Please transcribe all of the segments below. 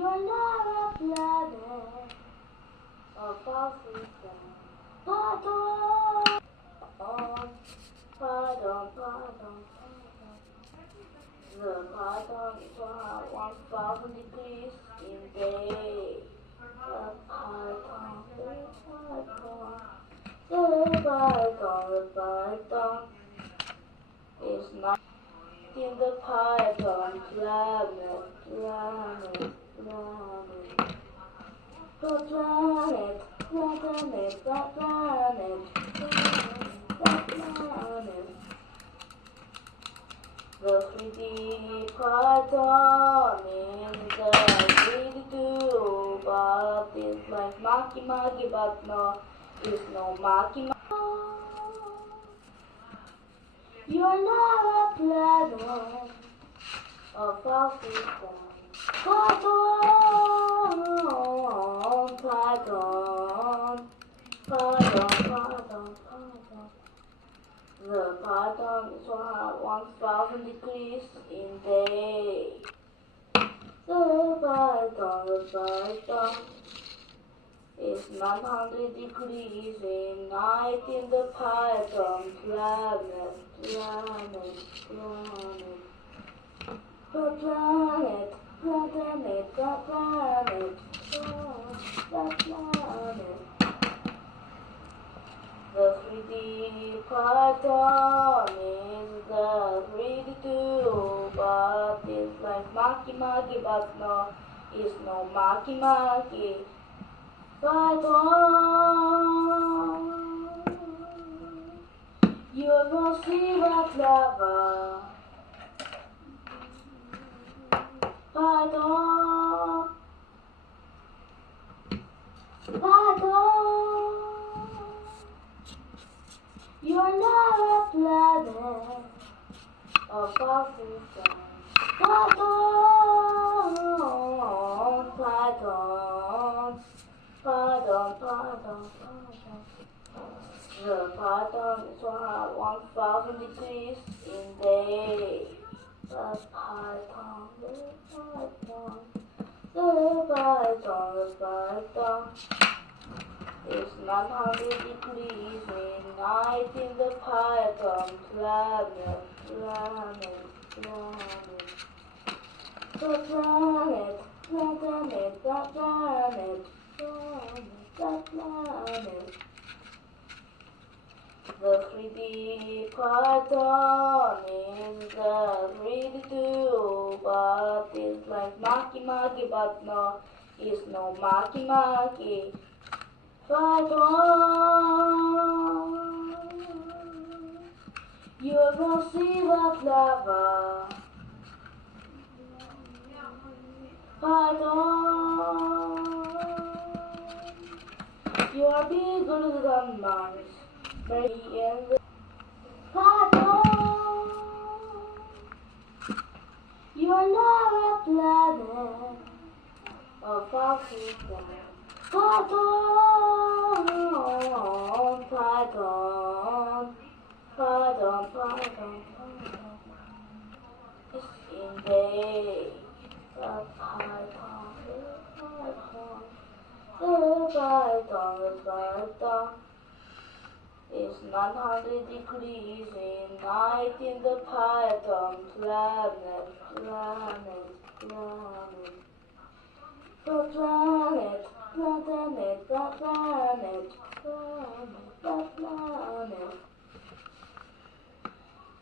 You're not a planet of our system. Pardon, pardon, pardon. The pardon is 1,000 degrees in day. The pardon, is not in the pardon planet. The planet. The 3D pardon in the 3D too, but it's like Maki, but no, it's no Maki. You're not a planet of our system. Pardon. The pardon is 1,000 degrees in day. The pardon is 900 degrees in night in the pardon planet. The planet. The 3D pardon is the 3D too, but it's like Maki, but no, it's no Maki. Pardon, you will see what lava. Pardon, you're not a planet of our system. Pardon. The pardon is 1,000 degrees in day. The pardon is 900 degrees in night in the phaeton planet. The planet. The 3D pardon is the 3D too, but it's like Maki, but no, it's no Maki. Pardon, you will see what lava. Pardon, you are bigger than Mars. Pardon, you're not a planet of our system. Pardon. It's in day. The pardon is 900 degrees in night in the phaeton planet. The planet.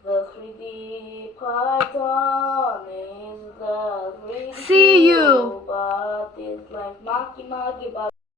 The 3D pardon is the 3D See you. but it's like Maki, but